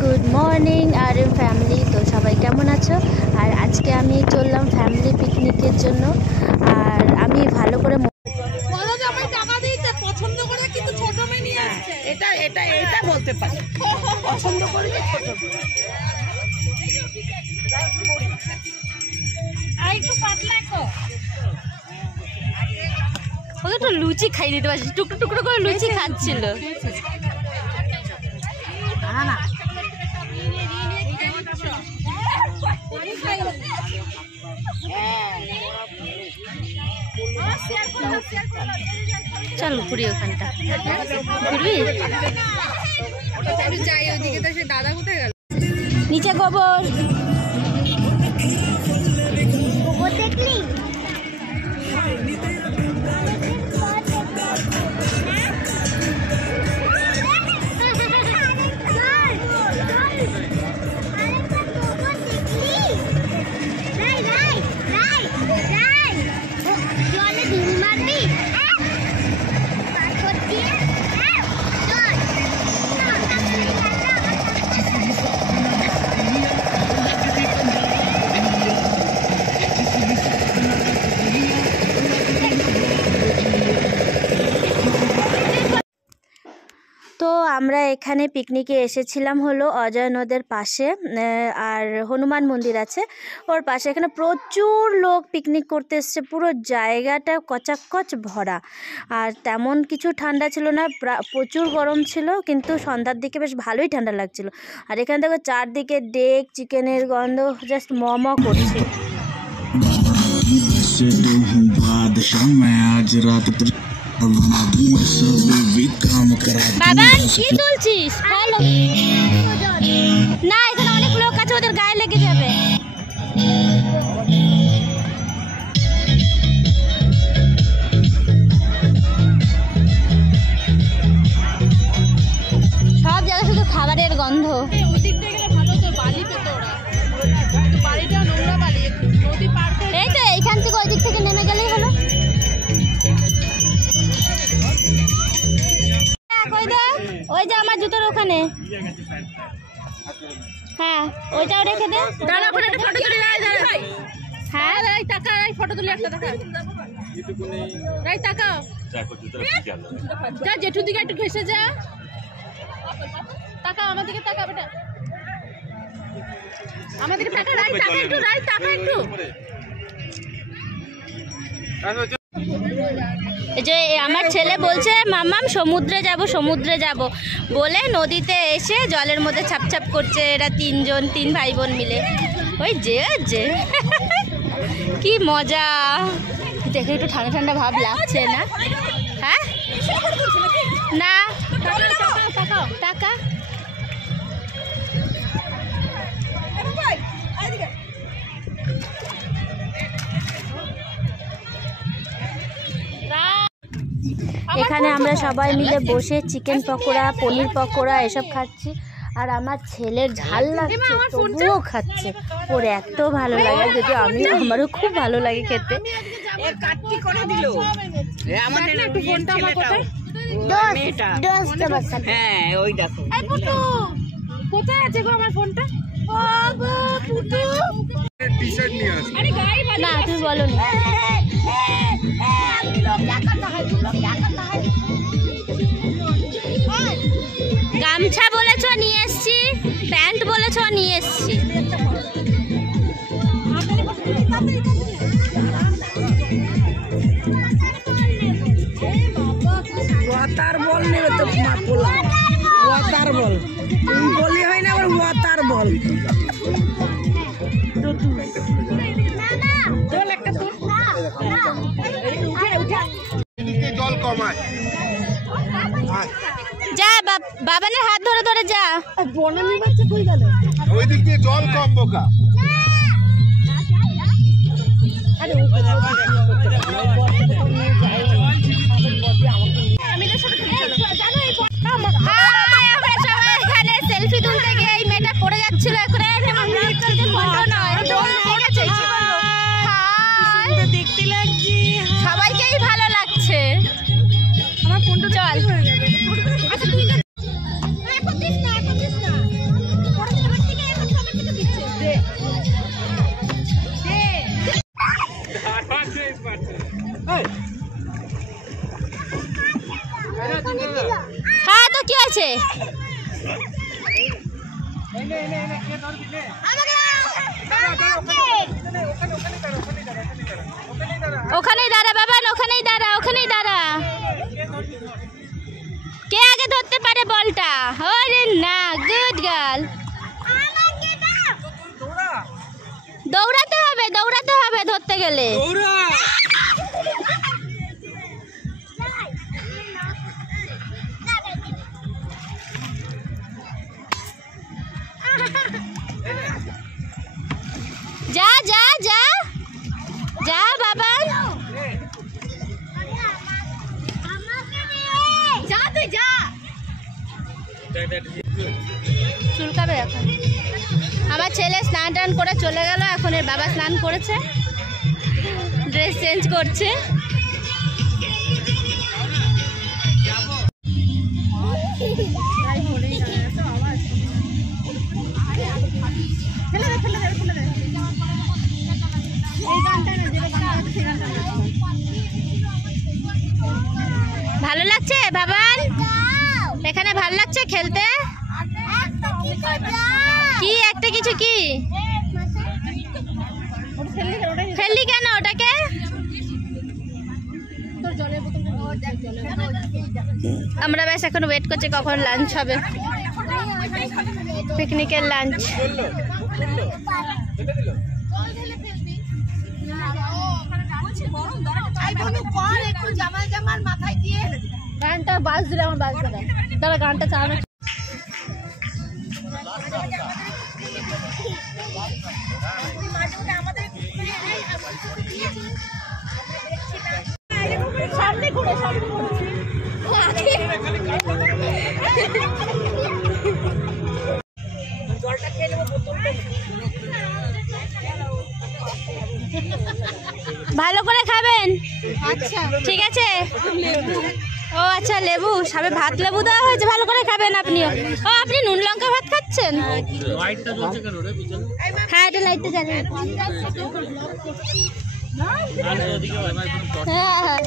Good morning আর family, তো সবাই কেমন আছো? আর আজকে আমি চললাম ফ্যামিলি পিকনিকের জন্য। আর আমি ভালো করে এটা বলতে পারি পছন্দ করি ওদের তো লুচি খাই দিতে পারছি, টুকরো টুকরো করে লুচি খাচ্ছিল। চল ঘুরি ওখানটা, ঘুরবি? যাই ওদিকে, তো সে দাদা কোথায় গেল? নিচে গোবর। তো আমরা এখানে পিকনিকে এসেছিলাম হলো অজয় নদের পাশে, আর হনুমান মন্দির আছে ওর পাশে। এখানে প্রচুর লোক পিকনিক করতে এসছে, পুরো জায়গাটা কচাকচ ভরা। আর তেমন কিছু ঠান্ডা ছিল না, প্রচুর গরম ছিল, কিন্তু সন্ধ্যার দিকে বেশ ভালোই ঠান্ডা লাগছিল। আর এখানে দেখো চারদিকে ডেক, চিকেনের গন্ধ জাস্ট ম করছে। বাবা কি তুলছিস? না, এখানে অনেক লোক আছে, ওদের গায়ে লেগে যাবে। সব জায়গায় শুধু খাবারের গন্ধ। এই তো এইখান থেকে ওই দিক থেকে নেমে গেলেই হলো। ওই যে আমার জুতোর ওখানে, হ্যাঁ ওইটাও রেখে দে। হ্যাঁ ফটো তুলে একটা তাকাও। যা জেঠুর দিকে একটু ঘেসে যা, তাকাও আমার দিকে, তাকা বেটা আমার দিকে তাকা, রাইট তাকা একটু, রাইট তাকা একটু। এই যে আমার ছেলে বলছে মাম্মাম সমুদ্রে যাব, সমুদ্রে যাব বলে নদীতে এসে জলের মধ্যে ছাপছাপ করছে। এরা তিন ভাই বোন মিলে। ওই যে কি মজা দেখে, একটু ঠান্ডা ঠান্ডা ভাব লাগছে না? হ্যাঁ না, টাকা এখানে আমরা সবাই মিলে বসে চিকেন পকোড়া, পনির পকোড়া এসব খাচ্ছি। আর আমার ছেলের ঝাল লাগছে তবুও খাচ্ছে, ওর এত ভালো লাগে, যদি আমারও খুব ভালো লাগে খেতে। কোথায় আছে গো আমার ফোনটা? না তুমি বলো না। গামছা বলেছ নিয়ে এসছি, প্যান্ট বলেছ নিয়ে এসছি। ওয়াটার বল নেবে তো, ওয়াটার বল বলি হয় না, আবার ওয়াটার বল। জল কমায় যা, বাবানের হাত ধরে ধরে যা। ওই দিক দিয়ে জল কম বোকা। এখানে সেলফি তুলতে গিয়ে এই মেয়েটা পড়ে যাচ্ছিল। দেখতে লাগছি, সবাইকেই ভালো লাগছে। আমার হ্যাঁ তো কি আছে, ওখানেই দাঁড়া বাবান, ওখানেই দাঁড়া, ওখানেই দাঁড়া। কে আগে ধরতে পারে বলটা? ওরে না, গুড গার্ল। দৌড়াতে হবে, দৌড়াতে হবে ধরতে গেলে। যা যা যা যা বাবা, যা তুই যা। চুলকাবে এখন। আমার ছেলে স্নান টান করে চলে গেল, এখন এর বাবা স্নান করেছে, ড্রেস চেঞ্জ করছে। ভালো লাগছে বাবান? এখানে ভালো লাগছে খেলতে? কি একটা কিছু কি ফেললি কেন ওটাকে? আমরা ব্যাস এখন ওয়েট করছি কখন লাঞ্চ হবে, পিকনিকের লাঞ্চ। গানটা বাজ দিলে আমার বাজ দাদা, দাদা গানটা চালানো। সামনে ঘুরে, সামনে ঘুরে। জলটা খেয়ে নেবো, ভালো করে খাবেন। আচ্ছা ঠিক আছে। ও আচ্ছা, লেবু সাবে ভাত লেবু দেওয়া হয়েছে, ভালো করে খাবেন আপনিও। ও আপনি নুন লঙ্কা ভাত খাচ্ছেন? হ্যাঁ এটা লাইটটা জ্বালিয়ে। হ্যাঁ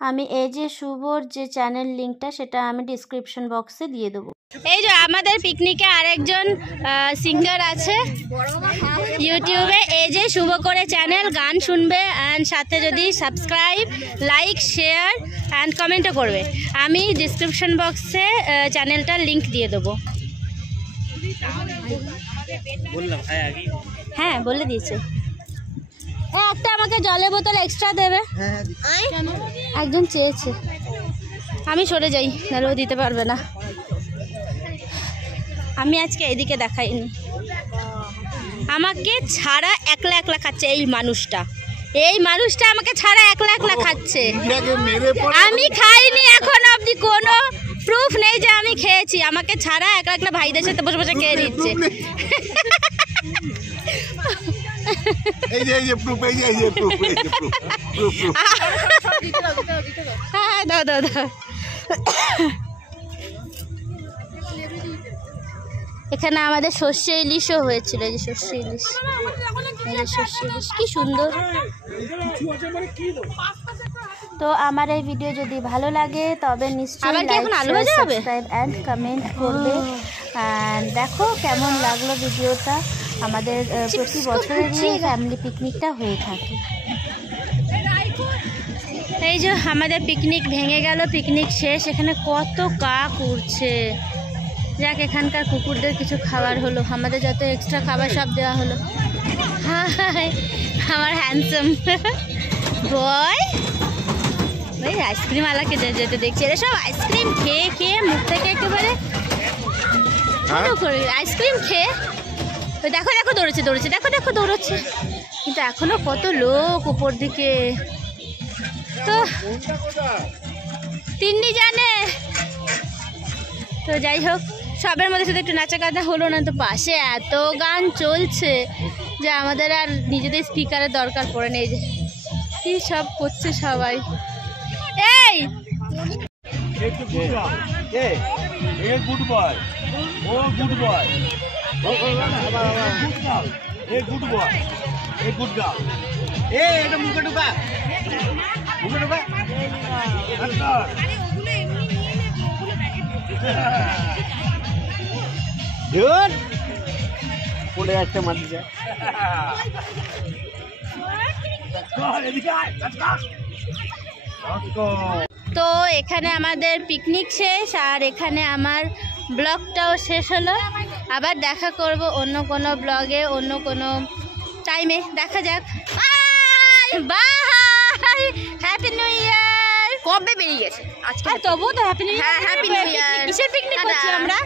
আমি এই যে শুভর যে চ্যানেল লিঙ্কটা সেটা আমি ডিসক্রিপশন বক্সে দিয়ে দেবো। এই যে আমাদের পিকনিকে আরেকজন সিঙ্গার আছে ইউটিউবে, এই যে শুভ করে চ্যানেল, গান শুনবে অ্যান্ড সাথে যদি সাবস্ক্রাইব, লাইক, শেয়ার অ্যান্ড কমেন্টও করবে। আমি ডিসক্রিপশন বক্সে চ্যানেলটার লিঙ্ক দিয়ে দেবো। হ্যাঁ বলে দিয়েছে। একটা আমাকে জলের বোতল এক্সট্রা দেবে, একজন চেয়েছে। আমি সরে যাই, নাহলে ও দিতে পারবে না। আমি আজকে এদিকে দেখাইনি, আমাকে ছাড়া একলা একলা খাচ্ছে এই মানুষটা। এই মানুষটা আমাকে ছাড়া একলা একলা খাচ্ছে। আমি খাইনি এখন অবধি, কোনো প্রুফ নেই যে আমি খেয়েছি। আমাকে ছাড়া একলা একলা ভাইদের সাথে বসে বসে খেয়ে নিচ্ছে। হ্যাঁ দাও দাও দাও। এখানে আমাদের সর্ষে ইলিশও হয়েছিল, এই যে সর্ষে ইলিশ, এই যে সর্ষে ইলিশ কি সুন্দর। তো আমার এই ভিডিও যদি ভালো লাগে তবে নিশ্চয়ই লাইক, সাবস্ক্রাইব এন্ড কমেন্ট করবে। দেখো কেমন লাগলো ভিডিওটা। আমাদের প্রতি বছরেরই ফ্যামিলি পিকনিকটা হয়ে থাকে। এই যে আমাদের পিকনিক ভেঙে গেল, পিকনিক শেষ। এখানে কত কাক উড়ছে। যাক এখানকার কুকুরদের কিছু খাবার হলো, আমাদের যত এক্সট্রা খাবার সব দেওয়া হলো। হাই আমার হ্যান্ডসাম বয়, ওই আইসক্রিম আলাকে যেতে দেখছি। এরা সব আইসক্রিম খেয়ে খেয়ে মুখ থেকে একেবারে আইসক্রিম খেয়ে। দেখো দেখো দৌড়েছে দৌড়েছে, দেখো দেখো দৌড়চ্ছে। কিন্তু এখনো কত লোক উপর দিকে, তো তিন্নি জানে। তো যাই হোক, সবের মধ্যে শুধু একটু নাচা গানা হলো না, তো পাশে এত গান চলছে যে আমাদের আর নিজেদের স্পিকারের দরকার পড়ে নেই। যে কি সব করছে সবাই। এই গুড বয়, ও good boy, good boy, good girl. এটা মুখে ঢুকা, মুখে ঢুকা। ধুর পড়ে যাচ্ছে মাটি যায় তো এখানে আমাদের পিকনিক শেষ আর এখানে আমার ব্লগটাও শেষ হলো। আবার দেখা করব অন্য কোনো ব্লগে, অন্য কোনো টাইমে। দেখা যাক। Bye, happy new year. কবে বেরিয়ে গেছে আজকে? তবুও তো হ্যাপি নিউ ইয়ার। হ্যাঁ, হ্যাপি নিউ ইয়ার। কিসের পিকনিক করছি আমরা?